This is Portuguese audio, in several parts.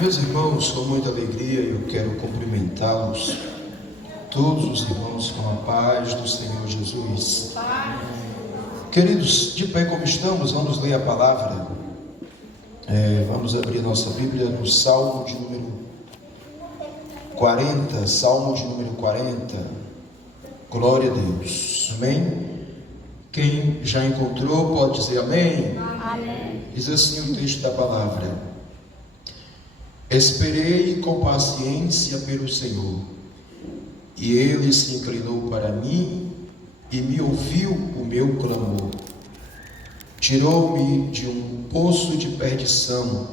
Meus irmãos, com muita alegria eu quero cumprimentá-los, todos os irmãos, com a paz do Senhor Jesus. Queridos, de pé como estamos, vamos ler a palavra. Vamos abrir nossa Bíblia no Salmo de número 40, Salmo de número 40. Glória a Deus. Amém? Quem já encontrou pode dizer amém? Amém. Diz assim o texto da palavra: Esperei com paciência pelo Senhor, e Ele se inclinou para mim e me ouviu o meu clamor. Tirou-me de um poço de perdição,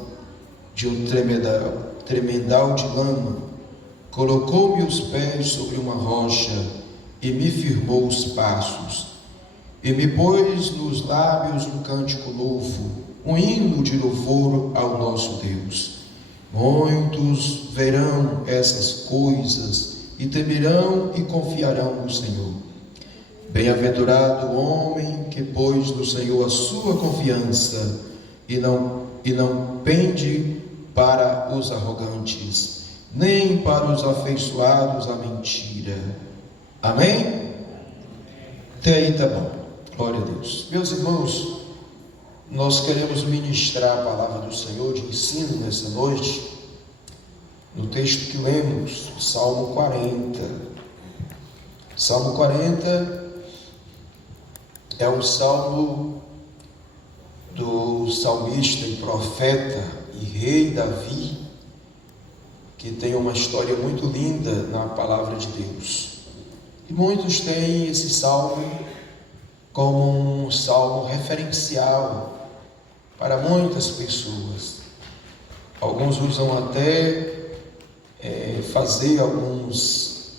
de um tremedal de lama, colocou-me os pés sobre uma rocha e me firmou os passos, e me pôs nos lábios um cântico novo, um hino de louvor ao nosso Deus. Muitos verão essas coisas e temerão e confiarão no Senhor. Bem-aventurado o homem que pôs no Senhor a sua confiança e não pende para os arrogantes, nem para os afeiçoados à mentira. Amém? Até aí tá bom. Glória a Deus. Meus irmãos, nós queremos ministrar a palavra do Senhor de ensino nessa noite, no texto que lemos, Salmo 40. Salmo 40 é um salmo do salmista e profeta e rei Davi, que tem uma história muito linda na palavra de Deus. E muitos têm esse salmo como um salmo referencial para muitas pessoas. Alguns usam até fazer algumas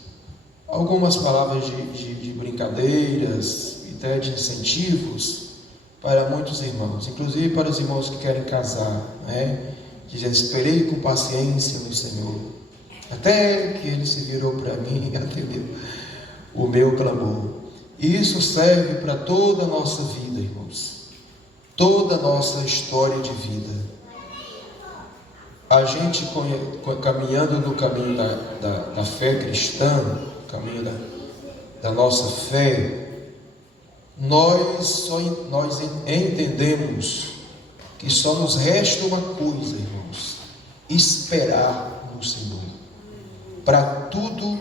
palavras de brincadeiras e até de incentivos para muitos irmãos, inclusive para os irmãos que querem casar, né? Dizendo: esperei com paciência no Senhor, até que Ele se virou para mim e atendeu o meu clamor. E isso serve para toda a nossa vida, irmãos, toda a nossa história de vida. A gente caminhando no caminho da fé cristã, caminho da nossa fé, nós entendemos que só nos resta uma coisa, irmãos: esperar no Senhor, para tudo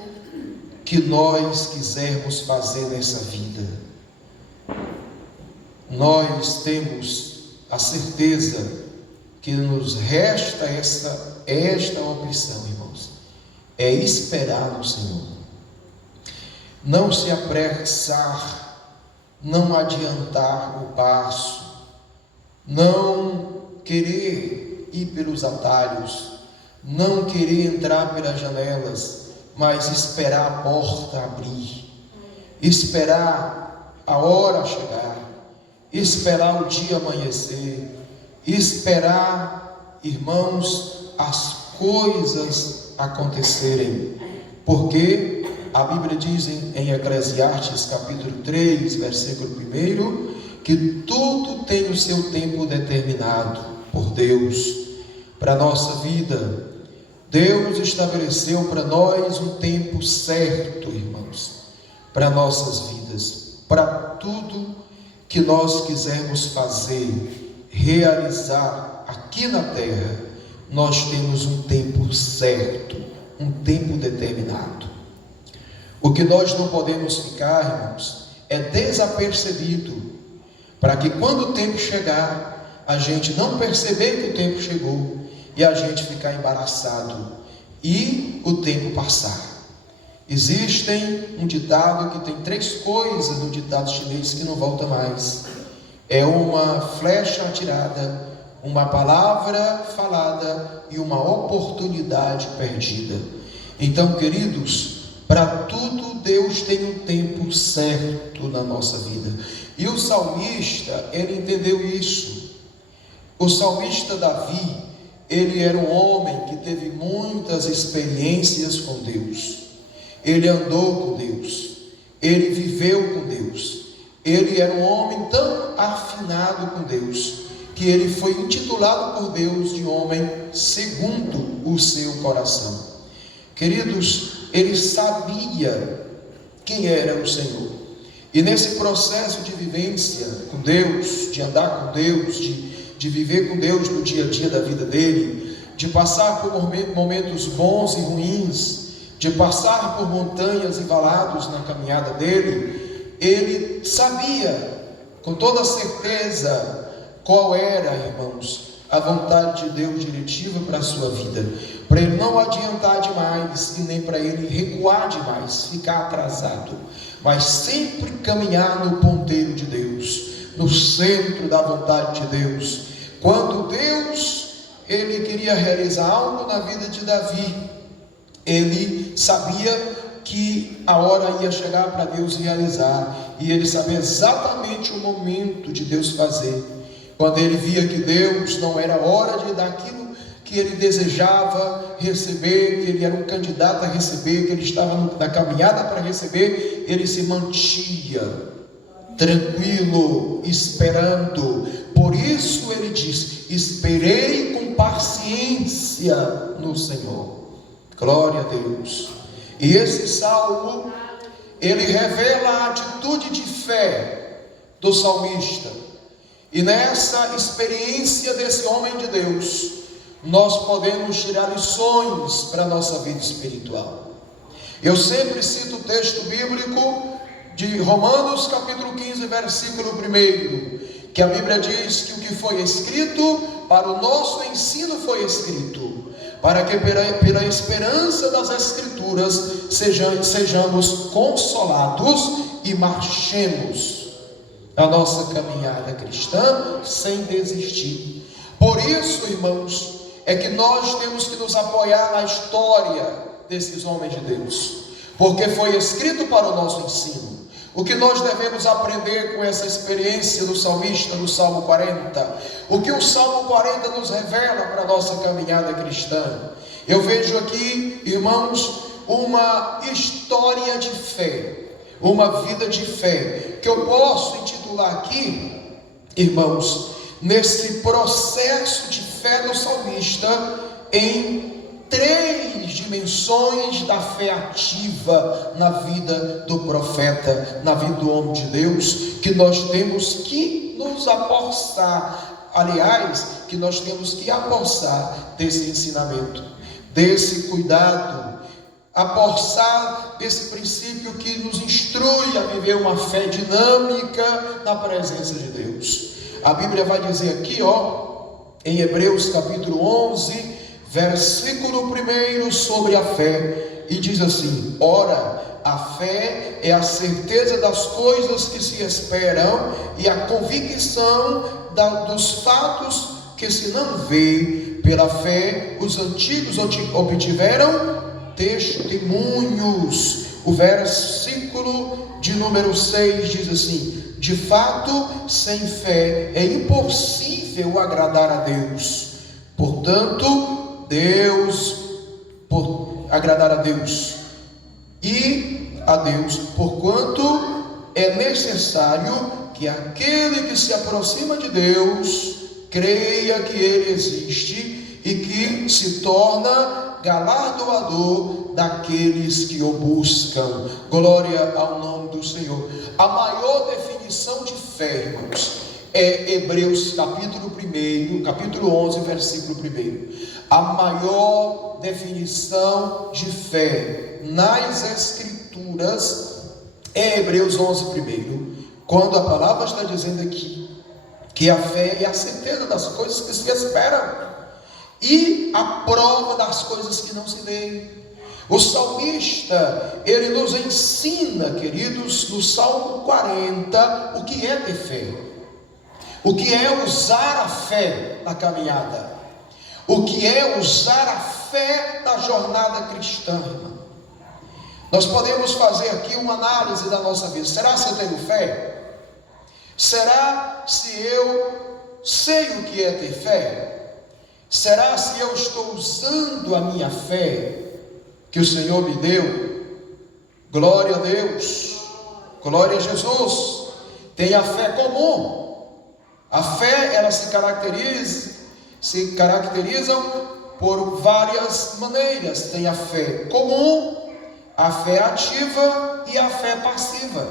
que nós quisermos fazer nessa vida. Nós temos a certeza que nos resta esta opção, irmãos: é esperar no Senhor. Não se apressar, não adiantar o passo, não querer ir pelos atalhos, não querer entrar pelas janelas, mas esperar a porta abrir, esperar a hora chegar, esperar o dia amanhecer, esperar, irmãos, as coisas acontecerem, porque a Bíblia diz em Eclesiastes capítulo 3, versículo 1, que tudo tem o seu tempo determinado por Deus para a nossa vida. Deus estabeleceu para nós um tempo certo, irmãos, para nossas vidas, para tudo que nós quisermos fazer, realizar aqui na terra. Nós temos um tempo certo, um tempo determinado. O que nós não podemos ficar, irmãos, é desapercebido, para que quando o tempo chegar, a gente não perceber que o tempo chegou e a gente ficar embaraçado e o tempo passar. Existem um ditado que tem 3 coisas no ditado chinês que não volta mais: é uma flecha atirada, uma palavra falada e uma oportunidade perdida. Então, queridos, para tudo Deus tem um tempo certo na nossa vida. E o salmista, ele entendeu isso. O salmista Davi, ele era um homem que teve muitas experiências com Deus. Ele andou com Deus, ele viveu com Deus. Ele era um homem tão afinado com Deus que ele foi intitulado por Deus de homem segundo o seu coração. Queridos, ele sabia quem era o Senhor. E nesse processo de vivência com Deus, de andar com Deus, de viver com Deus no dia a dia da vida dele, de passar por momentos bons e ruins, de passar por montanhas e valados na caminhada dele, ele sabia com toda certeza qual era, irmãos, a vontade de Deus diretiva para a sua vida, para ele não adiantar demais e nem para ele recuar demais, ficar atrasado, mas sempre caminhar no ponteiro de Deus, no centro da vontade de Deus. Quando Deus, ele queria realizar algo na vida de Davi, ele sabia que a hora ia chegar para Deus realizar, e ele sabia exatamente o momento de Deus fazer. Quando ele via que Deus não era hora de dar aquilo que ele desejava receber, que ele era um candidato a receber, que ele estava na caminhada para receber, ele se mantia tranquilo, esperando. Por isso ele diz: esperei com paciência no Senhor. Glória a Deus. E esse salmo, ele revela a atitude de fé do salmista. E nessa experiência desse homem de Deus, nós podemos tirar lições para a nossa vida espiritual. Eu sempre cito o texto bíblico de Romanos capítulo 15, versículo 1, que a Bíblia diz que o que foi escrito para o nosso ensino foi escrito, para que pela esperança das Escrituras sejamos consolados e marchemos a nossa caminhada cristã sem desistir. Por isso, irmãos, é que nós temos que nos apoiar na história desses homens de Deus, porque foi escrito para o nosso ensino. O que nós devemos aprender com essa experiência do salmista no Salmo 40? O que o Salmo 40 nos revela para a nossa caminhada cristã? Eu vejo aqui, irmãos, uma história de fé, uma vida de fé, que eu posso intitular aqui, irmãos, nesse processo de fé do salmista, em 3 dimensões da fé ativa na vida do profeta, na vida do homem de Deus, que nós temos que nos apossar, aliás, que nós temos que apossar desse ensinamento, desse cuidado, apossar desse princípio que nos instrui a viver uma fé dinâmica na presença de Deus. A Bíblia vai dizer aqui, em Hebreus capítulo 11, versículo 1, sobre a fé, e diz assim: ora, a fé é a certeza das coisas que se esperam e a convicção dos fatos que se não vê. Pela fé os antigos obtiveram testemunhos. O versículo de número 6 diz assim: de fato, sem fé é impossível agradar a Deus. Portanto, agradar a Deus e a Deus, porquanto é necessário que aquele que se aproxima de Deus creia que Ele existe e que se torna galardoador daqueles que o buscam. Glória ao nome do Senhor. A maior definição de fé, irmãos, é Hebreus capítulo 11, versículo 1. A maior definição de fé nas Escrituras é Hebreus 11, 1, quando a palavra está dizendo aqui que a fé é a certeza das coisas que se esperam e a prova das coisas que não se veem. O salmista, ele nos ensina, queridos, no Salmo 40, o que é ter fé, o que é usar a fé na caminhada, o que é usar a fé na jornada cristã, irmão. Nós podemos fazer aqui uma análise da nossa vida. Será se eu tenho fé? Será se eu sei o que é ter fé? Será se eu estou usando a minha fé que o Senhor me deu? Glória a Deus, glória a Jesus. Tem a fé comum, A fé, ela se caracterizam por várias maneiras. Tem a fé comum, a fé ativa e a fé passiva.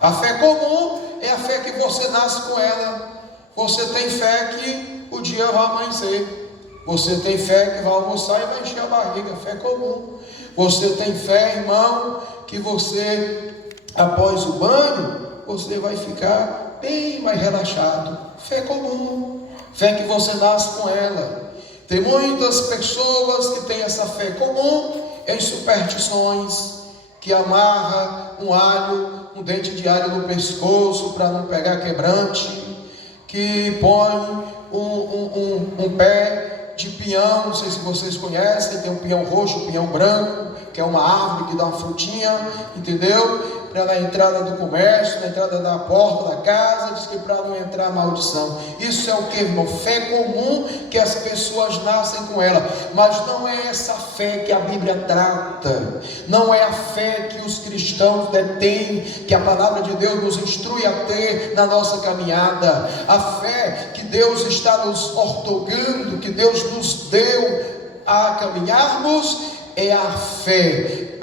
A fé comum é a fé que você nasce com ela. Você tem fé que o dia vai amanhecer. Você tem fé que vai almoçar e vai encher a barriga. Fé comum. Você tem fé, irmão, que você, após o banho, você vai ficar bem mais relaxado. Fé comum. Fé que você nasce com ela. Tem muitas pessoas que têm essa fé comum em superstições, que amarra um dente de alho no pescoço para não pegar quebrante, que põe um pé de pinhão, não sei se vocês conhecem, tem um pinhão roxo, um pinhão branco, que é uma árvore que dá uma frutinha, entendeu? Para na entrada do comércio, na entrada da porta da casa, diz que para não entrar maldição. Isso é o que, irmão? Fé comum que as pessoas nascem com ela, mas não é essa fé que a Bíblia trata, não é a fé que os cristãos detêm, que a palavra de Deus nos instrui a ter na nossa caminhada. A fé que Deus está nos ortogando, que Deus nos deu a caminharmos, é a fé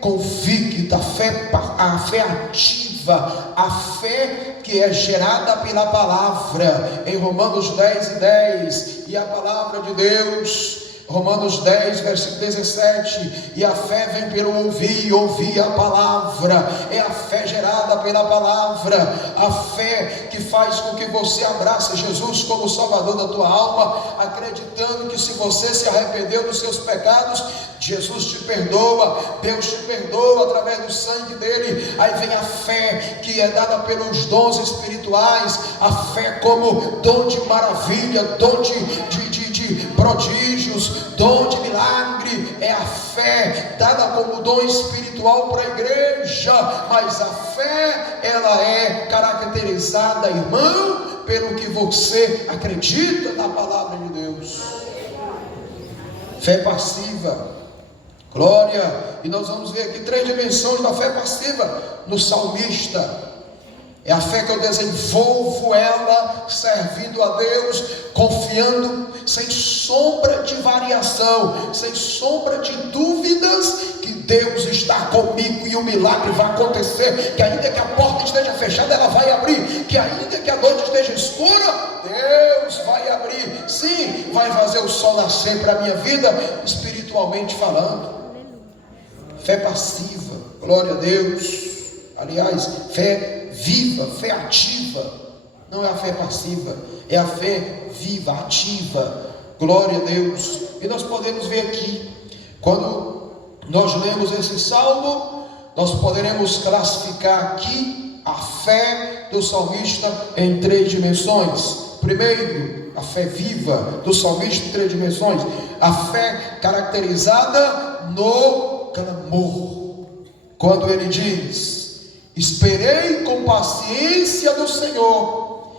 convicta, a fé ativa, a fé que é gerada pela palavra. Em Romanos 10:10, e a palavra de Deus, Romanos 10, versículo 17, e a fé vem pelo ouvir a palavra. É a fé gerada pela palavra, a fé que faz com que você abrace Jesus como Salvador da tua alma, acreditando que se você se arrependeu dos seus pecados, Jesus te perdoa, Deus te perdoa através do sangue dele. Aí vem a fé que é dada pelos dons espirituais, a fé como dom de maravilha, dom de prodígios, dom de milagre. É a fé dada como dom espiritual para a igreja. Mas a fé, ela é caracterizada, irmão, pelo que você acredita na palavra de Deus. Fé passiva, glória. E nós vamos ver aqui 3 dimensões da fé passiva no salmista. É a fé que eu desenvolvo ela servindo a Deus, confiando sem sombra de variação, sem sombra de dúvidas, que Deus está comigo e o milagre vai acontecer, que ainda que a porta esteja fechada, ela vai abrir, que ainda que a noite esteja escura, Deus vai abrir. Sim, vai fazer o sol nascer para a minha vida, espiritualmente falando. Fé passiva, glória a Deus. Aliás, fé viva, fé ativa. Não é a fé passiva, é a fé viva, ativa. Glória a Deus. E nós podemos ver aqui, quando nós lemos esse salmo, nós poderemos classificar aqui a fé do salmista em 3 dimensões. Primeiro, a fé viva do salmista em 3 dimensões. A fé caracterizada no clamor. Quando ele diz: esperei com paciência no Senhor,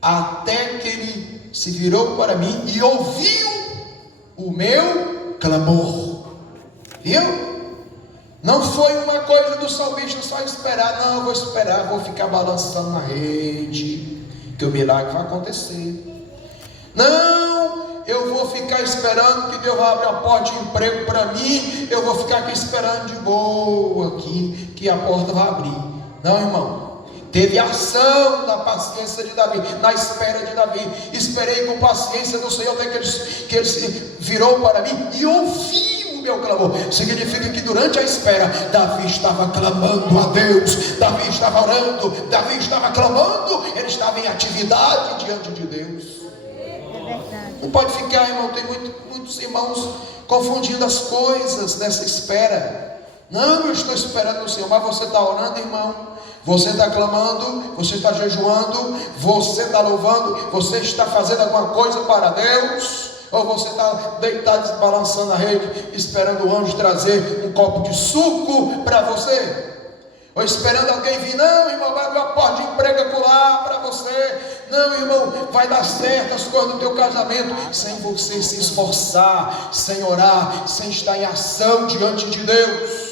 até que Ele se virou para mim e ouviu o meu clamor. Viu? Não foi uma coisa do salmista só esperar. Não, eu vou esperar, vou ficar balançando na rede, que o milagre vai acontecer. Não, eu vou ficar esperando que Deus vai abrir a porta de emprego para mim. Eu vou ficar aqui esperando de boa aqui, que a porta vai abrir. Não, irmão. Teve ação na paciência de Davi, na espera de Davi. Esperei com paciência no Senhor até que ele se virou para mim e ouviu o meu clamor. Significa que durante a espera, Davi estava clamando a Deus, Davi estava orando, Davi estava clamando, ele estava em atividade diante de Deus. Não pode ficar, irmão, tem muitos irmãos confundindo as coisas nessa espera. Não, eu estou esperando o Senhor, mas você está orando, irmão, você está clamando, você está jejuando, você está louvando, você está fazendo alguma coisa para Deus, ou você está deitado balançando a rede, esperando o anjo trazer um copo de suco para você? Ou esperando alguém vir? Não, irmão, vai abrir a porta de emprego acolá para você. Não, irmão, vai dar certo as coisas do teu casamento, sem você se esforçar, sem orar, sem estar em ação diante de Deus.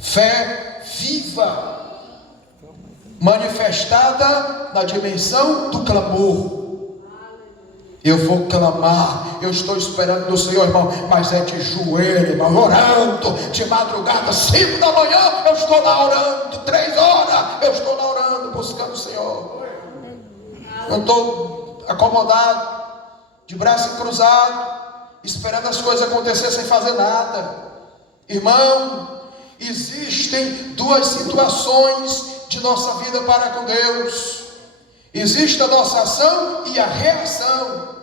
Fé viva. manifestada na dimensão do clamor. Eu vou clamar, eu estou esperando do Senhor, irmão, mas é de joelho, irmão, orando, de madrugada, 5 da manhã, eu estou lá orando, 3 horas, eu estou lá orando, buscando o Senhor. Eu estou acomodado, de braço cruzado, esperando as coisas acontecerem sem fazer nada. Irmão, existem duas situações de nossa vida para com Deus. Existe a nossa ação e a reação.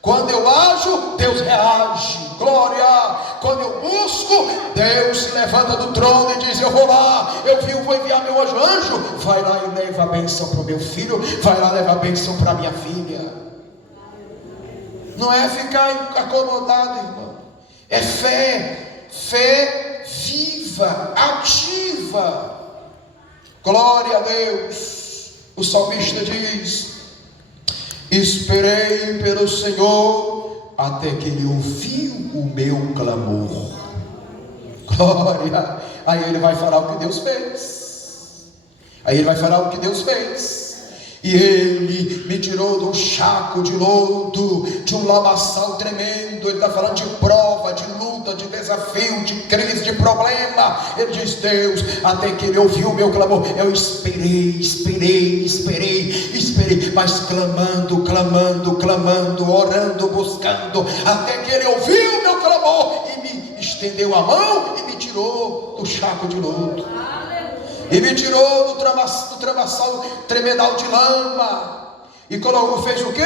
Quando eu ajo, Deus reage, glória. Quando eu busco, Deus se levanta do trono e diz: eu vou lá, vou enviar meu anjo, vai lá e leva a bênção para o meu filho, vai lá levar a bênção para a minha filha. Não é ficar acomodado, irmão, é fé viva, ativa. Glória a Deus. O salmista diz: esperei pelo Senhor até que Ele ouviu o meu clamor. Glória. Aí ele vai falar o que Deus fez. E Ele me tirou de um chaco de lodo, de um lamaçal tremendo. Ele está falando de prova, de luta, de desafio, de crise, de problema. Ele diz: Deus, até que Ele ouviu o meu clamor. Eu esperei, mas clamando, orando, buscando, até que Ele ouviu o meu clamor e me estendeu a mão e me tirou do chaco de lodo. E me tirou do tramaçal tremedal de lama. E fez o quê?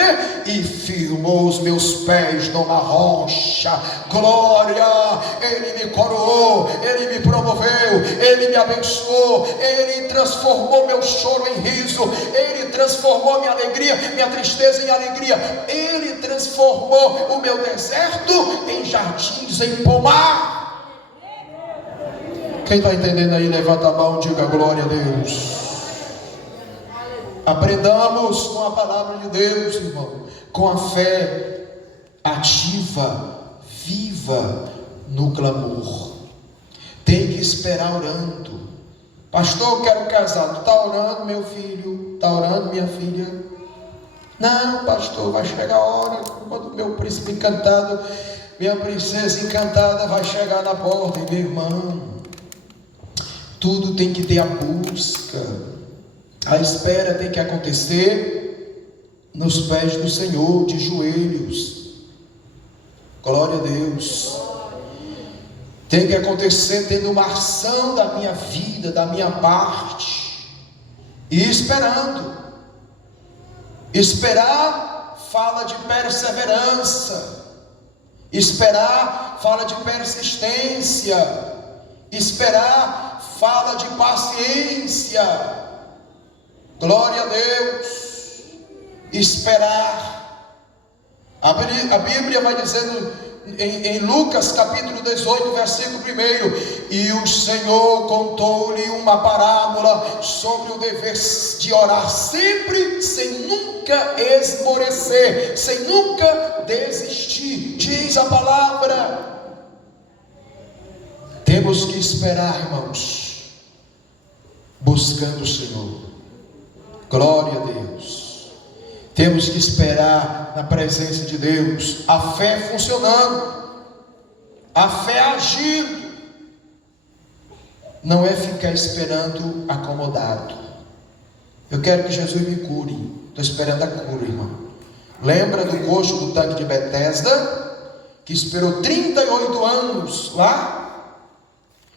E firmou os meus pés numa rocha. Glória. Ele me coroou, Ele me promoveu, Ele me abençoou, Ele transformou meu choro em riso, Ele transformou minha alegria, minha tristeza em alegria. Ele transformou o meu deserto em jardins, em pomar. Quem está entendendo aí, levanta a mão e diga glória a Deus. Aprendamos com a palavra de Deus, irmão, com a fé ativa, viva no clamor. Tem que esperar orando. Pastor, eu quero casar. Tu está orando, meu filho? Está orando, minha filha? Não, pastor, vai chegar a hora quando meu príncipe encantado, minha princesa encantada vai chegar na porta. E meu irmão, tudo tem que ter a busca, a espera tem que acontecer nos pés do Senhor, de joelhos. Glória a Deus. Tem que acontecer tendo uma ação da minha vida, da minha parte, e esperando. Esperar fala de perseverança, esperar fala de persistência, esperar fala de paciência. Glória a Deus. Esperar. A Bíblia vai dizendo em Lucas capítulo 18, versículo 1: e o Senhor contou-lhe uma parábola sobre o dever de orar sempre, sem nunca esmorecer, sem nunca desistir. Diz a palavra. Temos que esperar, irmãos, buscando o Senhor. Glória a Deus. Temos que esperar na presença de Deus, a fé funcionando, a fé agindo. Não é ficar esperando acomodado. Eu quero que Jesus me cure. Estou esperando a cura, irmão. Lembra do coxo do tanque de Betesda, que esperou 38 anos lá?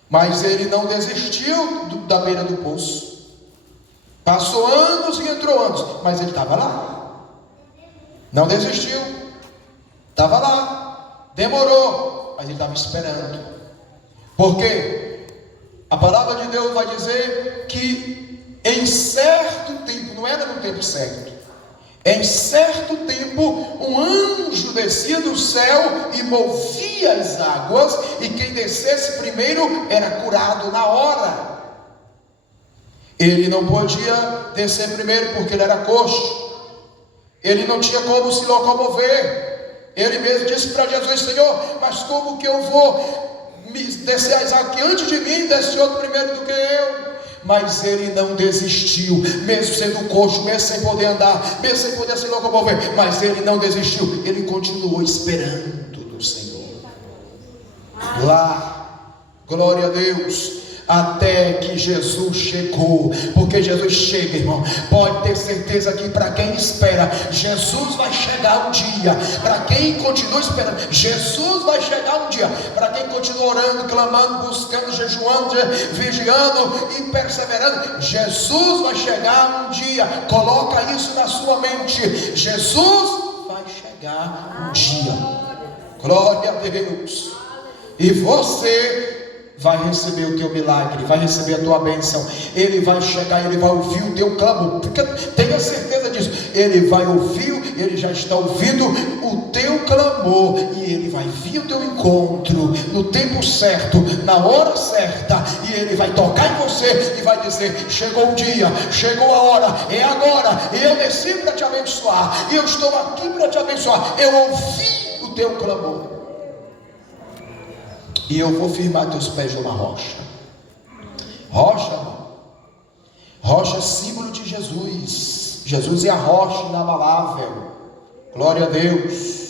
Mas ele não desistiu da beira do poço. Passou anos e entrou anos, mas ele estava lá. Não desistiu. Estava lá. Demorou, mas ele estava esperando. Por quê? A palavra de Deus vai dizer que em certo tempo, não era no tempo certo, em certo tempo, um anjo descia do céu e movia as águas, e quem descesse primeiro era curado na hora. Ele não podia descer primeiro porque ele era coxo, ele não tinha como se locomover. Ele mesmo disse para Jesus: Senhor, mas como que eu vou descer as águas, que antes de mim desce outro primeiro do que eu? Mas ele não desistiu, mesmo sendo coxo, mesmo sem poder andar, mesmo sem poder se locomover, mas ele não desistiu, ele continuou esperando no Senhor. Lá, glória a Deus, até que Jesus chegou, porque Jesus chega, irmão. Pode ter certeza que para quem espera, Jesus vai chegar um dia. Para quem continua esperando, Jesus vai chegar um dia. Para quem continua orando, clamando, buscando, jejuando, vigiando e perseverando, Jesus vai chegar um dia. Coloca isso na sua mente. Jesus vai chegar um dia. Glória a Deus. E você vai receber o teu milagre, vai receber a tua bênção. Ele vai chegar, ele vai ouvir o teu clamor. Tenha certeza disso. Ele vai ouvir, ele já está ouvindo o teu clamor, e ele vai vir ao teu encontro no tempo certo, na hora certa, e ele vai tocar em você e vai dizer: chegou o dia, chegou a hora, é agora. E eu desci para te abençoar, e eu estou aqui para te abençoar. Eu ouvi o teu clamor, e eu vou firmar teus pés numa rocha. Rocha, rocha é símbolo de Jesus. Jesus é a rocha inabalável. Glória a Deus.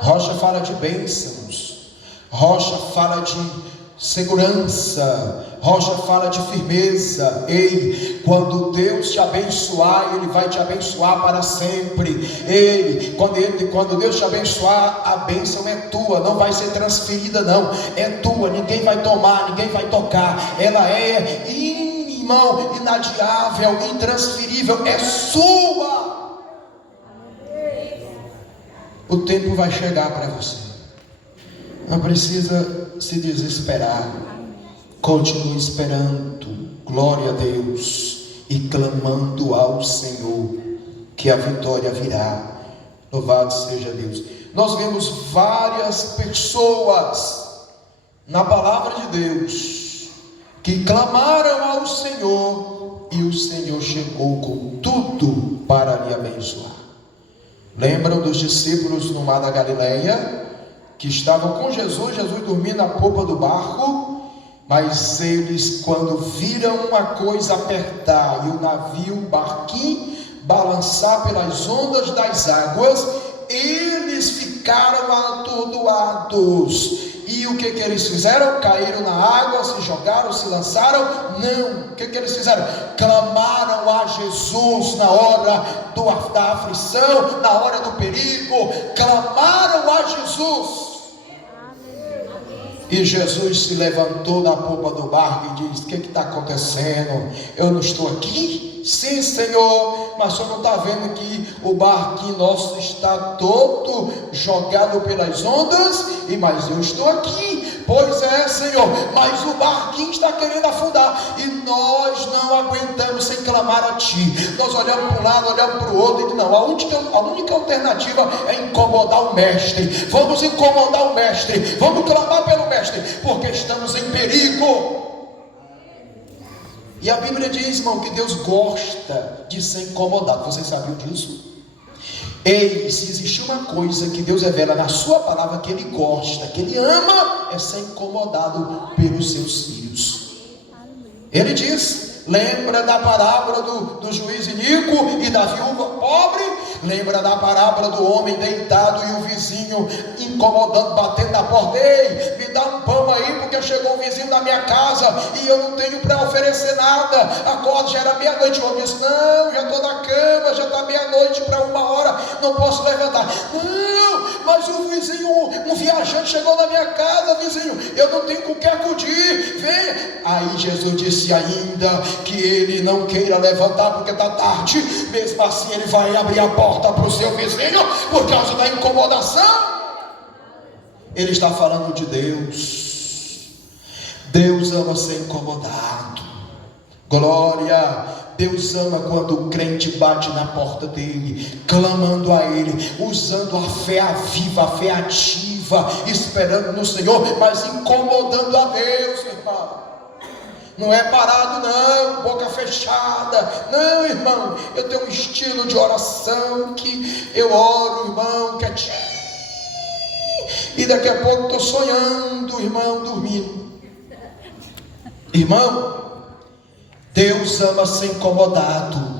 Rocha fala de bênçãos. Rocha fala de segurança. Rocha fala de firmeza. Ei, quando Deus te abençoar, Ele vai te abençoar para sempre. Ei, quando Deus te abençoar, a bênção é tua, não vai ser transferida não, é tua, ninguém vai tomar, ninguém vai tocar, ela é, irmão, inadiável, intransferível, é sua. O tempo vai chegar para você, não precisa se desesperar. Continue esperando, glória a Deus, e clamando ao Senhor, que a vitória virá. Louvado seja Deus. Nós vemos várias pessoas na palavra de Deus que clamaram ao Senhor, e o Senhor chegou com tudo para lhe abençoar. Lembram dos discípulos no mar da Galileia, que estavam com Jesus, Jesus dormia na popa do barco, mas eles, quando viram uma coisa apertar e o navio, o barquinho, balançar pelas ondas das águas, eles ficaram atordoados. E o que eles fizeram? Caíram na água, se jogaram, se lançaram? Não. O que eles fizeram? Clamaram a Jesus na hora da aflição, na hora do perigo. Clamaram a Jesus. E Jesus se levantou da popa do barco e disse: o que está acontecendo? Eu não estou aqui? Sim, Senhor, mas o Senhor não está vendo que o barquinho nosso está todo jogado pelas ondas? Mas eu estou aqui. Pois é, Senhor, mas o barquinho está querendo afundar, e nós não aguentamos sem clamar a Ti. Nós olhamos para um lado, olhamos para o outro, e dizemos: não, a única alternativa é incomodar o Mestre. Vamos incomodar o Mestre, vamos clamar pelo Mestre, porque estamos em perigo. E a Bíblia diz, irmão, que Deus gosta de ser incomodado. Vocês sabiam disso? Ei, se existe uma coisa que Deus revela na sua palavra que Ele gosta, que Ele ama, é ser incomodado pelos seus filhos. Ele diz, lembra da parábola do juiz iníquo e da viúva pobre? Lembra da parábola do homem deitado e o vizinho incomodando, batendo na porta: ei, me dá um pão aí, porque chegou um vizinho da minha casa e eu não tenho para oferecer nada. Acorda, já era meia-noite. O homem disse: não, já estou na cama, já está meia-noite para 1h, não posso levantar. Não, mas o vizinho, um viajante chegou na minha casa, vizinho, eu não tenho com que acudir, venha. Aí Jesus disse: ainda que ele não queira levantar porque está tarde, mesmo assim ele vai abrir a porta para o seu vizinho por causa da incomodação. Ele está falando de Deus. Deus ama ser incomodado. Glória. Deus ama quando o crente bate na porta dele, clamando a Ele, usando a fé viva, a fé ativa, esperando no Senhor, mas incomodando a Deus, irmão. Não é parado não, boca fechada. Não, irmão, eu tenho um estilo de oração que eu oro, irmão, quietinho, e daqui a pouco estou sonhando, irmão, dormindo. Irmão, Deus ama ser incomodado.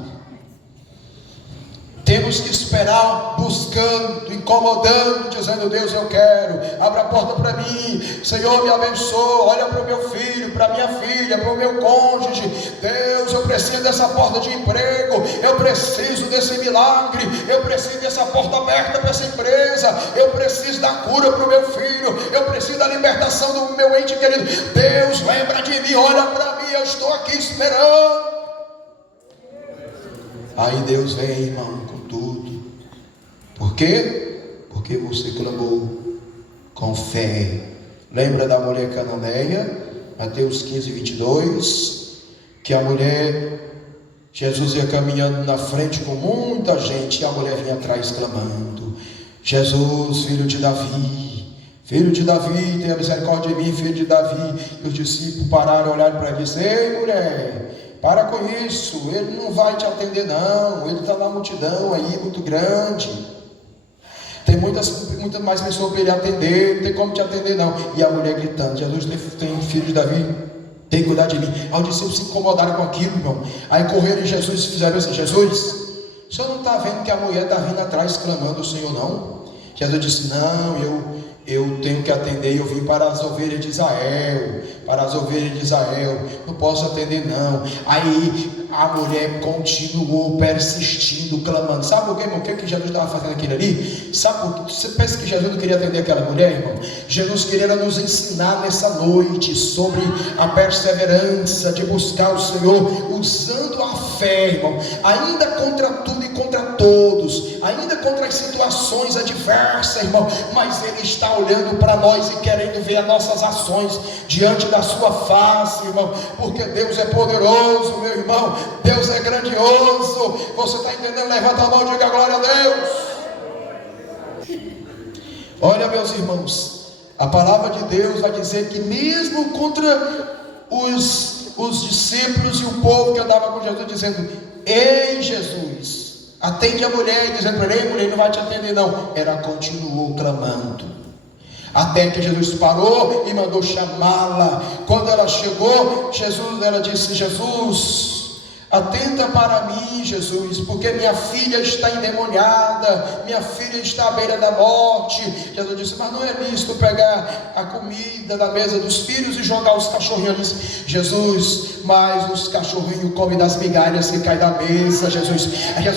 Temos que esperar buscando, incomodando, dizendo: Deus, eu quero, abre a porta para mim, Senhor, me abençoa, olha para o meu filho, para a minha filha, para o meu cônjuge. Deus, eu preciso dessa porta de emprego, eu preciso desse milagre, eu preciso dessa porta aberta para essa empresa, eu preciso da cura para o meu filho, eu preciso da libertação do meu ente querido. Deus, lembra de mim, olha para mim, eu estou aqui esperando. Aí Deus vem, irmão, com tudo. Por quê? Porque você clamou com fé. Lembra da mulher cananeia? Mateus 15, 22. Que a mulher, Jesus ia caminhando na frente com muita gente, e a mulher vinha atrás clamando: Jesus, filho de Davi, tenha misericórdia de mim, filho de Davi. E os discípulos pararam, olharam para ele e disseram: ei, mulher, para com isso, ele não vai te atender não, ele está na multidão aí, muito grande, tem muitas mais pessoas para ele atender, não tem como te atender não. E a mulher gritando: Jesus, tem filho de Davi, tem que cuidar de mim. Aí os discípulos se incomodaram com aquilo, irmão. Aí correram em Jesus e fizeram assim: Jesus, o senhor não está vendo que a mulher está vindo atrás clamando o Senhor não? Jesus disse: não, eu tenho que atender, eu vim para as ovelhas de Israel, não posso atender não. Aí a mulher continuou persistindo, clamando. Sabe o que, irmão? O que Jesus estava fazendo aquilo ali? Sabe por que você pensa que Jesus não queria atender aquela mulher, irmão? Jesus queria nos ensinar nessa noite sobre a perseverança de buscar o Senhor, usando a fé, irmão, ainda contra tudo e contra todos, ainda contra as situações adversas, irmão, mas Ele está olhando para nós e querendo ver as nossas ações diante da sua face, irmão, porque Deus é poderoso, meu irmão, Deus é grandioso. Você está entendendo? Levanta a mão e diga glória a Deus. Olha, meus irmãos, a palavra de Deus vai dizer que mesmo contra os discípulos e o povo que andava com Jesus, dizendo: ei, Jesus, atende a mulher, e dizendo para ele: mulher, não vai te atender não. Ela continuou clamando, até que Jesus parou e mandou chamá-la. Quando ela chegou, ela disse: Jesus, atenta para mim, Jesus, porque minha filha está endemoniada, minha filha está à beira da morte. Jesus disse: mas não é lícito pegar a comida da mesa dos filhos e jogar os cachorrinhos ali. Jesus, mas os cachorrinhos comem das migalhas que caem da mesa. Jesus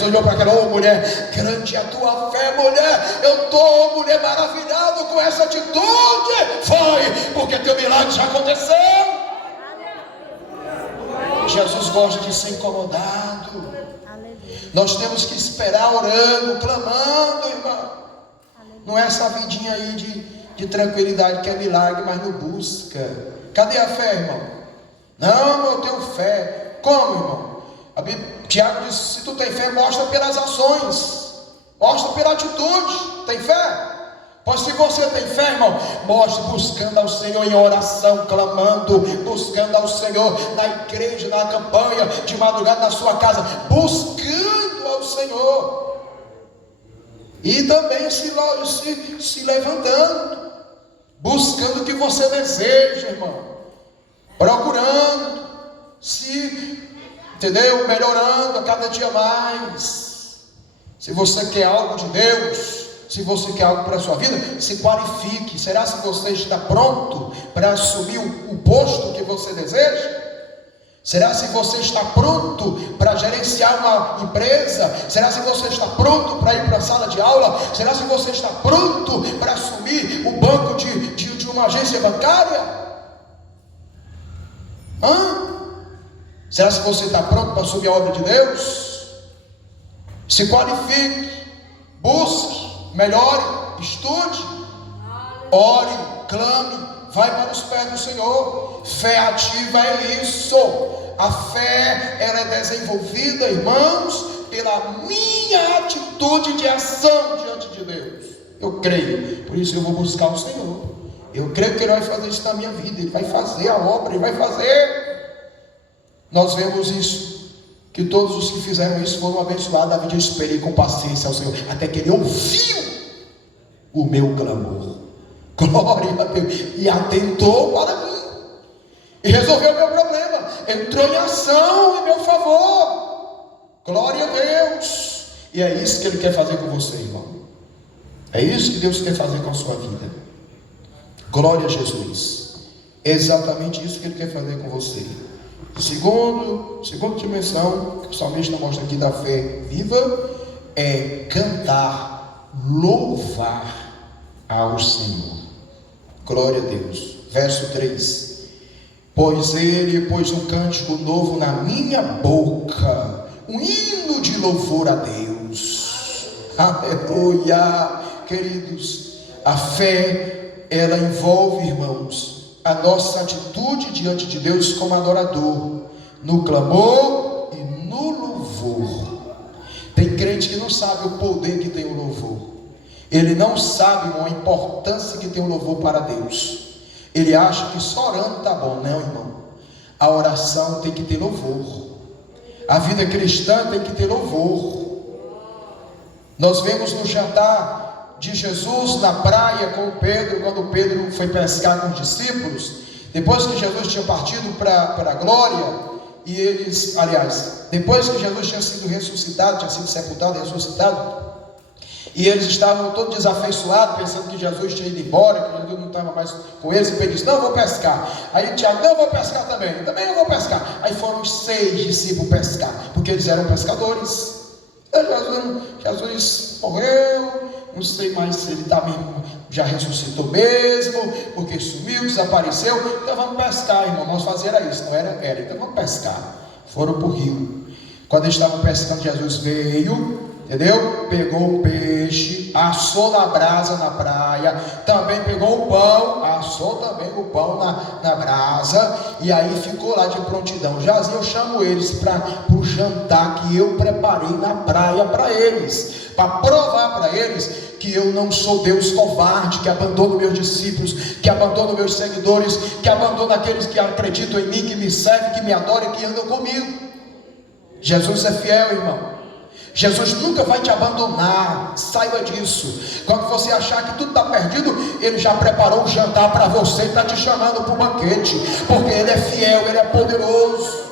olhou para aquela: ô mulher, grande é a tua fé, mulher, eu estou, mulher, maravilhado com essa atitude. Foi porque teu milagre já aconteceu. Jesus gosta de ser incomodado. Nós temos que esperar orando, clamando, irmão. Não é essa vidinha aí de tranquilidade que é milagre, mas não busca. Cadê a fé, irmão? Não, eu tenho fé. Como, irmão? Tiago disse: se tu tem fé, mostra pelas ações, mostra pela atitude. Tem fé? Pois se você tem fé, irmão, mostre buscando ao Senhor em oração, clamando, buscando ao Senhor na igreja, na campanha, de madrugada na sua casa, buscando ao Senhor. E também se levantando, buscando o que você deseja, irmão, procurando, entendeu? Melhorando a cada dia mais. Se você quer algo de Deus, se você quer algo para a sua vida, se qualifique. Será se você está pronto para assumir o posto que você deseja? Será se você está pronto para gerenciar uma empresa? Será se você está pronto para ir para a sala de aula? Será se você está pronto para assumir o banco de uma agência bancária? Será se você está pronto para assumir a obra de Deus? Se qualifique, busque, melhore, estude, ore, clame, vai para os pés do Senhor. Fé ativa é isso. A fé, ela é desenvolvida, irmãos, pela minha atitude de ação diante de Deus. Eu creio, por isso eu vou buscar o Senhor. Eu creio que Ele vai fazer isso na minha vida. Ele vai fazer a obra, Ele vai fazer. Nós vemos isso, que todos os que fizeram isso foram abençoados. Davi disse: esperei com paciência ao Senhor, até que Ele ouviu o meu clamor. Glória a Deus. E atentou para mim, e resolveu o meu problema. entrou em ação em meu favor. Glória a Deus. E é isso que Ele quer fazer com você, irmão. É isso que Deus quer fazer com a sua vida. Glória a Jesus. É exatamente isso que Ele quer fazer com você. Segunda dimensão que o salmista mostra aqui da fé viva é cantar, louvar ao Senhor. Glória a Deus. Verso 3: pois Ele pôs um cântico novo na minha boca, um hino de louvor a Deus. Aleluia. Queridos, a fé, ela envolve, irmãos, a nossa atitude diante de Deus como adorador, no clamor e no louvor. Tem crente que não sabe o poder que tem o louvor. Ele não sabe, irmão, a importância que tem o louvor para Deus. Ele acha que só orando está bom. Não, irmão. A oração tem que ter louvor. A vida cristã tem que ter louvor. Nós vemos no jantar de Jesus na praia com Pedro, quando Pedro foi pescar com os discípulos, depois que Jesus tinha partido para a glória, e eles, aliás, depois que Jesus tinha sido ressuscitado, tinha sido sepultado e ressuscitado, e eles estavam todos desafeiçoados, pensando que Jesus tinha ido embora, que Jesus não estava mais com eles, e Pedro disse: não, eu vou pescar. Aí Tiago: não, eu vou pescar também eu vou pescar. Aí foram os 6 discípulos pescar, porque eles eram pescadores. Jesus morreu, não sei mais se ele já ressuscitou mesmo, porque sumiu, desapareceu. Então vamos pescar, irmão. Vamos fazer isso, não era? Então vamos pescar. Foram para o rio. Quando eles estavam pescando, Jesus veio, entendeu? Pegou o peixe, assou na brasa na praia, também pegou o pão, assou também o pão na brasa, e aí ficou lá de prontidão. Jazinho, eu chamo eles para o jantar que eu preparei na praia para eles, para provar para eles que eu não sou Deus covarde, que abandono meus discípulos, que abandono meus seguidores, que abandono aqueles que acreditam em mim, que me servem, que me adoram e que andam comigo. Jesus é fiel, irmão. Jesus nunca vai te abandonar, saiba disso. Quando você achar que tudo está perdido, Ele já preparou um jantar para você e está te chamando para o banquete, porque Ele é fiel, Ele é poderoso.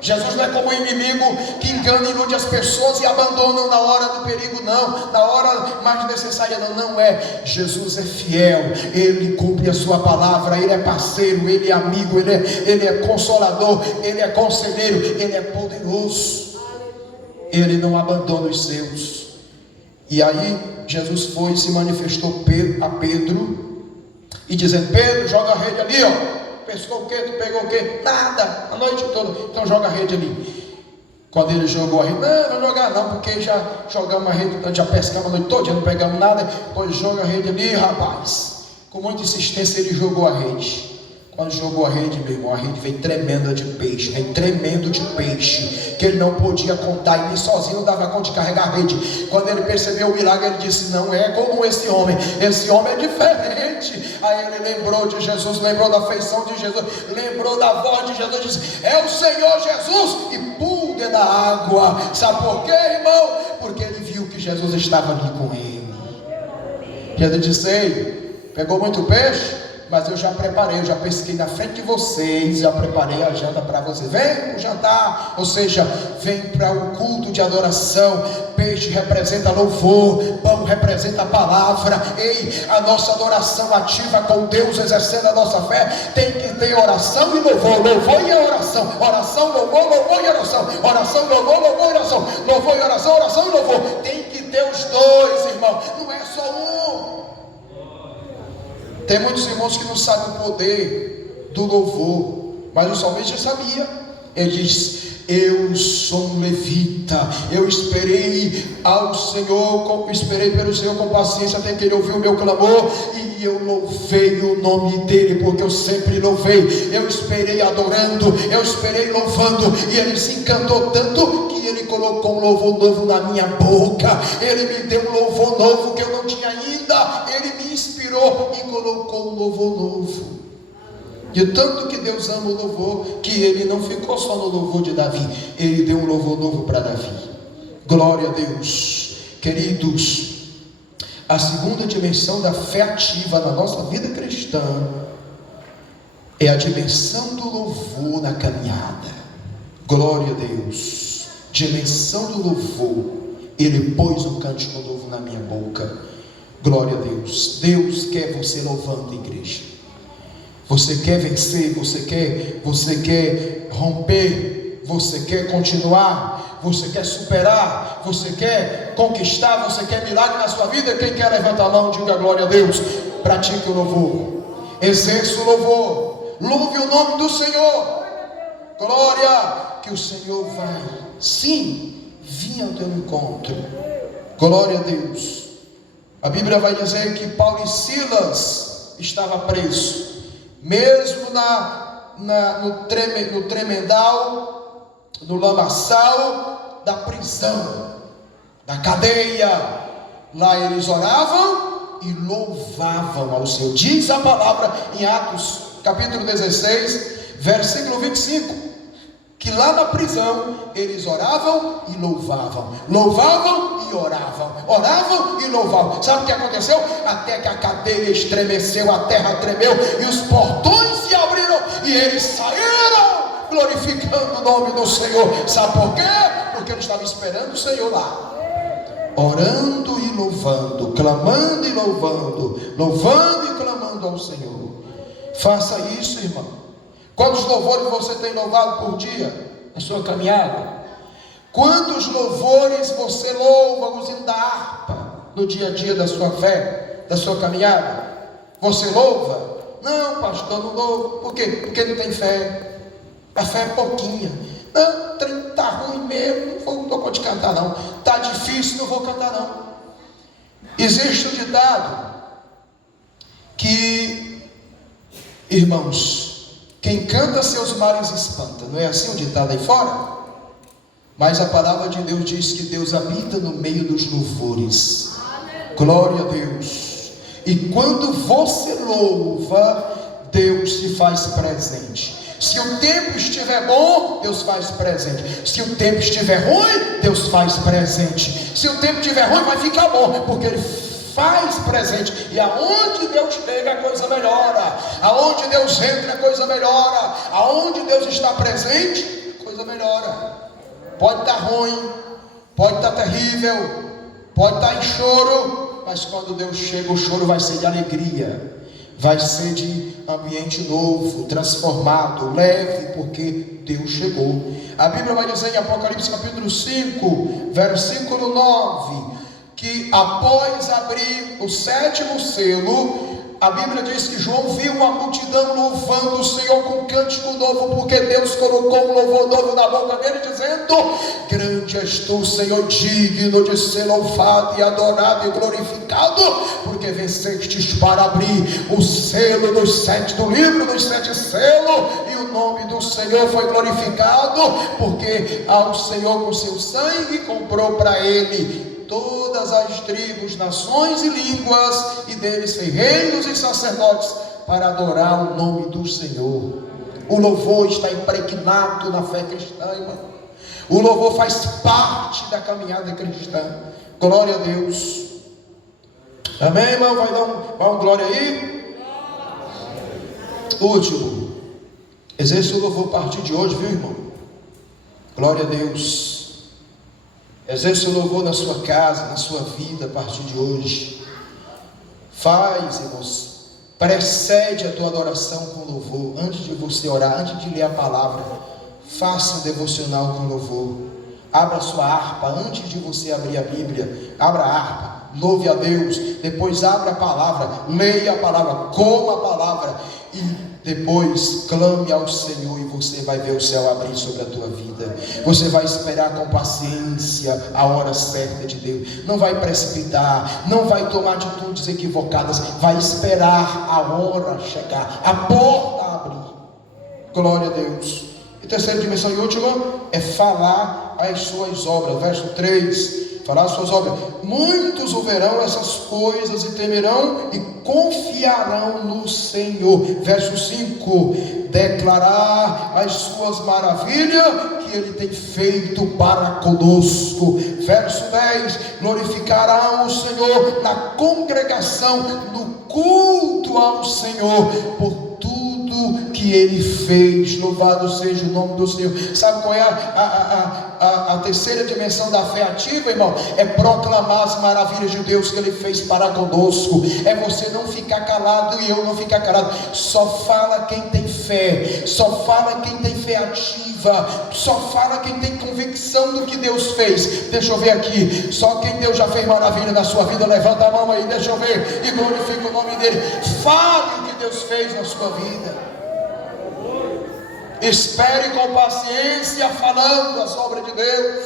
Jesus não é como o inimigo que engana e ilude as pessoas e abandonam na hora do perigo, não, na hora mais necessária, não é. Jesus é fiel, Ele cumpre a sua palavra, Ele é parceiro, Ele é amigo, Ele é consolador, Ele é conselheiro, Ele é poderoso. Ele não abandona os seus. E aí Jesus foi e se manifestou a Pedro e dizendo: Pedro, joga a rede ali, ó. Pescou o quê? Tu pegou o quê? Nada, a noite toda. Então joga a rede ali. Quando ele jogou a rede: não jogar não, porque já jogamos a rede, já pescamos a noite toda, já não pegamos nada. Pois joga a rede ali, rapaz. Com muita insistência ele jogou a rede. Quando jogou a rede, meu irmão, a rede veio tremenda de peixe, que ele não podia contar, e nem sozinho não dava conta de carregar a rede. Quando ele percebeu o milagre, ele disse: não é como esse homem é diferente. Aí ele lembrou de Jesus, lembrou da feição de Jesus, lembrou da voz de Jesus, disse: é o Senhor Jesus, e pum, dentro da água. Sabe por quê, irmão? Porque ele viu que Jesus estava ali com ele. Jesus disse: ei, pegou muito peixe? Mas eu já preparei, eu já pesquei na frente de vocês, já preparei a janta para vocês. Vem para o jantar, ou seja, vem para o culto de adoração. Peixe representa louvor, pão representa a palavra. Ei, a nossa adoração ativa com Deus, exercendo a nossa fé, tem que ter oração e louvor. Louvor e oração, oração, louvor, louvor e oração, oração, louvor, louvor e oração, louvor e oração, oração e louvor. Tem que ter os dois, irmão, não é só um. Tem muitos irmãos que não sabem o poder do louvor, mas o salmista sabia. Ele diz: eu sou um levita, eu esperei ao Senhor, esperei pelo Senhor com paciência até que Ele ouviu o meu clamor, e eu louvei o nome dEle, porque eu sempre louvei. Eu esperei adorando, eu esperei louvando, e Ele se encantou tanto que Ele colocou um louvor novo na minha boca. Ele me deu um louvor novo que eu não tinha ainda. Ele me inspirou e colocou um louvor novo. De tanto que Deus ama o louvor, que Ele não ficou só no louvor de Davi, Ele deu um louvor novo para Davi. Glória a Deus. Queridos, a segunda dimensão da fé ativa na nossa vida cristã É a dimensão do louvor na caminhada. Glória a Deus. Dimensão do louvor. Ele pôs um cântico novo na minha boca. Glória a Deus. Deus quer você louvando, igreja. Você quer vencer, você quer romper, você quer continuar, você quer superar, você quer conquistar, você quer milagre na sua vida. Quem quer levantar a mão, diga glória a Deus. Pratique o louvor, exerça o louvor, louve o nome do Senhor. Glória, que o Senhor vai sim vir ao teu encontro. Glória a Deus. A Bíblia vai dizer que Paulo e Silas estavam presos, mesmo no tremendal, no lamaçal da prisão, da cadeia. Lá eles oravam e louvavam ao Senhor. Diz a palavra em Atos capítulo 16, versículo 25, que lá na prisão eles oravam e louvavam, louvavam e oravam e louvavam. Sabe o que aconteceu? Até que a cadeia estremeceu, a terra tremeu e os portões se abriram e eles saíram glorificando o nome do Senhor. Sabe por quê? Porque eles estavam esperando o Senhor lá, orando e louvando, clamando e louvando, louvando e clamando ao Senhor. Faça isso, irmão. Quantos louvores você tem louvado por dia na sua caminhada? Quantos louvores você louva usando da harpa no dia a dia da sua fé, da sua caminhada? Você louva? Não, pastor, não louvo. Por quê? Porque não tem fé. A fé é pouquinha. Não, o trem está ruim mesmo, não dou conta de cantar não. Está difícil, não vou cantar não. Existe um ditado que, irmãos, quem canta seus males espanta. Não é assim o ditado aí fora? Mas a palavra de Deus diz que Deus habita no meio dos louvores. Glória a Deus. E quando você louva, Deus se faz presente. Se o tempo estiver bom, Deus faz presente. Se o tempo estiver ruim, Deus faz presente. Se o tempo estiver ruim, vai ficar bom, porque Ele faz presente. E aonde Deus chega, a coisa melhora. Aonde Deus entra, a coisa melhora. Aonde Deus está presente, a coisa melhora. Pode estar ruim, pode estar terrível, pode estar em choro, mas quando Deus chega, o choro vai ser de alegria, vai ser de ambiente novo, transformado, leve, porque Deus chegou. A Bíblia vai dizer em Apocalipse capítulo 5, versículo 9, que após abrir o sétimo selo, a Bíblia diz que João viu uma multidão louvando o Senhor com um cântico novo, porque Deus colocou um louvor novo na boca dele, dizendo: grande és tu, Senhor, digno de ser louvado e adorado e glorificado, porque vencestes para abrir o selo do livro dos 7 selos, e o nome do Senhor foi glorificado, porque ao Senhor com seu sangue comprou para ele todas as tribos, nações e línguas, e deles fez reinos e sacerdotes para adorar o nome do Senhor. O louvor está impregnado na fé cristã, irmão. O louvor faz parte da caminhada cristã. Glória a Deus. Amém, irmão? Vai um glória aí. Último, exerça o louvor a partir de hoje, viu, irmão? Glória a Deus. Exerça o louvor na sua casa, na sua vida a partir de hoje. Faz, irmãos, precede a tua adoração com louvor. Antes de você orar, antes de ler a palavra, faça um devocional com louvor. Abra a sua harpa antes de você abrir a Bíblia. Abra a harpa, louve a Deus. Depois abra a palavra, leia a palavra, coma a palavra e depois clame ao Senhor, e você vai ver o céu abrir sobre a tua vida. Você vai esperar com paciência a hora certa de Deus. Não vai precipitar, não vai tomar atitudes equivocadas. Vai esperar a hora chegar, a porta abrir. Glória a Deus. E terceira dimensão e última é falar as suas obras. Verso 3. Falar as suas obras. Muitos ouvirão essas coisas e temerão e confiarão no Senhor. Verso 5. Declarar as suas maravilhas que Ele tem feito para conosco. Verso 10. Glorificarão o Senhor na congregação, no culto ao Senhor, por tudo que Ele fez. Louvado seja o nome do Senhor. Sabe qual é a terceira dimensão da fé ativa, irmão? É proclamar as maravilhas de Deus que Ele fez para conosco. É você não ficar calado e eu não ficar calado. Só fala quem tem fé, só fala quem tem fé ativa, só fala quem tem convicção do que Deus fez. Deixa eu ver aqui, só quem Deus já fez maravilha na sua vida, levanta a mão aí, deixa eu ver, e glorifica o nome dele. Fale o que Deus fez na sua vida, espere com paciência, falando as obras de Deus.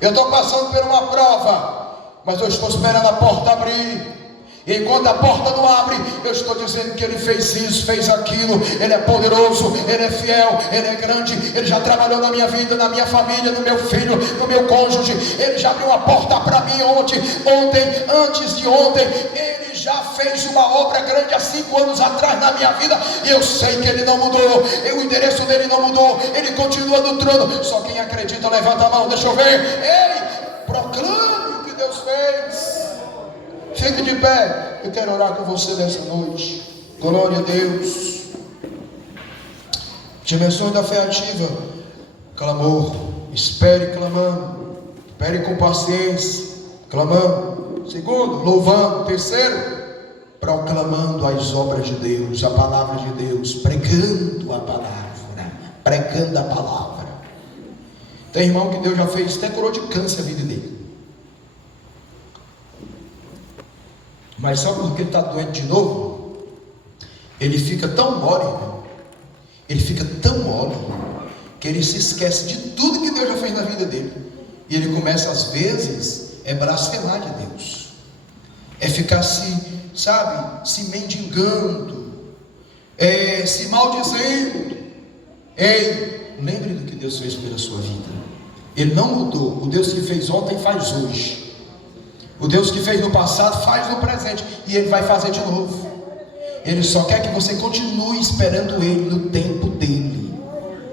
Eu estou passando por uma prova, mas eu estou esperando a porta abrir. E enquanto a porta não abre, eu estou dizendo que Ele fez isso, fez aquilo. Ele é poderoso, Ele é fiel, Ele é grande. Ele já trabalhou na minha vida, na minha família, no meu filho, no meu cônjuge. Ele já abriu a porta para mim ontem, antes de ontem. Ele já fez uma obra grande há 5 anos atrás na minha vida. E eu sei que Ele não mudou, o endereço dele não mudou. Ele continua no trono. Só quem acredita, levanta a mão, deixa eu ver. Ei, proclame o que Deus fez. Fique de pé, eu quero orar com você nessa noite. Glória a Deus. Dimensão da fé ativa: clamor, espere clamando, espere com paciência, clamando. Segundo, louvando. Terceiro, proclamando as obras de Deus, a palavra de Deus, pregando a palavra, pregando a palavra. Tem irmão que Deus já fez até curou de câncer a vida dele. Mas sabe por que ele está doente de novo? Ele fica tão mole, irmão. Ele fica tão mole que ele se esquece de tudo que Deus já fez na vida dele. E ele começa às vezes blasfemar de Deus. Ficar se mendigando, se maldizendo. Ei, lembre do que Deus fez pela sua vida. Ele não mudou. O Deus que fez ontem faz hoje. O Deus que fez no passado faz no presente, e Ele vai fazer de novo. Ele só quer que você continue esperando Ele no tempo dele,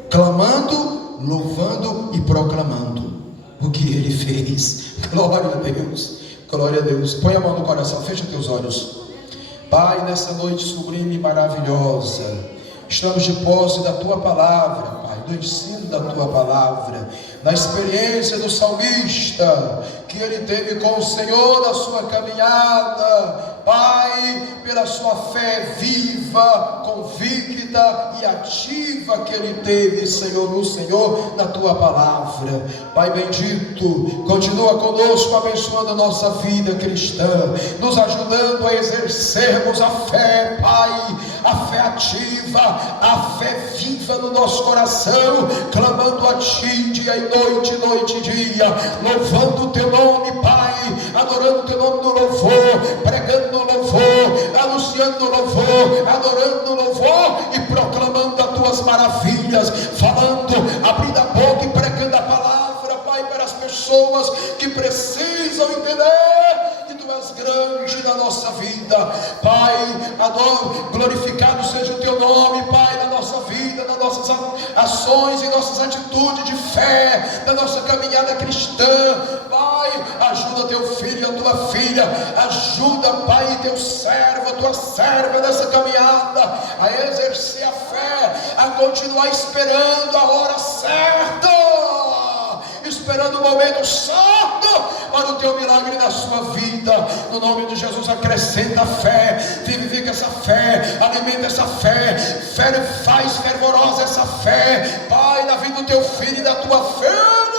clamando, louvando e proclamando o que Ele fez. Glória a Deus, glória a Deus. Põe a mão no coração, fecha teus olhos. Pai, nessa noite sublime e maravilhosa, estamos de posse da Tua palavra, Pai, do ensino da Tua palavra, na experiência do salmista, que ele teve com o Senhor na sua caminhada, Pai, pela sua fé viva, convicta e ativa que ele teve, Senhor, no Senhor, na Tua palavra. Pai bendito, continua conosco, abençoando a nossa vida cristã, nos ajudando a exercermos a fé, Pai, a fé ativa, a fé viva no nosso coração, clamando a Ti dia e noite, noite e dia, louvando o Teu nome, Pai, adorando o Teu nome no louvor, pregando no louvor, anunciando no louvor, adorando no louvor e proclamando as Tuas maravilhas, falando, abrindo a boca e pregando a palavra, Pai, para as pessoas que precisam entender que Tu és grande na nossa vida, Pai. Adoro, glorificado seja o Teu nome, Pai, na nossa vida, nas nossas ações e nossas atitudes de fé, na nossa caminhada cristã, Pai. Ajuda Teu filho e a Tua filha, ajuda, Pai, Teu servo, a Tua serva nessa caminhada, a exercer a fé, a continuar esperando a hora certa, esperando o momento certo para o Teu milagre na sua vida. No nome de Jesus, acrescenta fé, vivifica essa fé, alimenta essa fé, faz fervorosa essa fé, Pai, na vida do Teu filho e da Tua filha,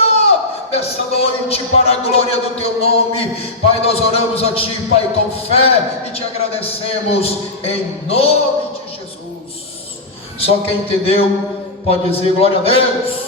nessa noite, para a glória do Teu nome, Pai. Nós oramos a Ti, Pai, com fé e Te agradecemos em nome de Jesus. Só quem entendeu pode dizer glória a Deus.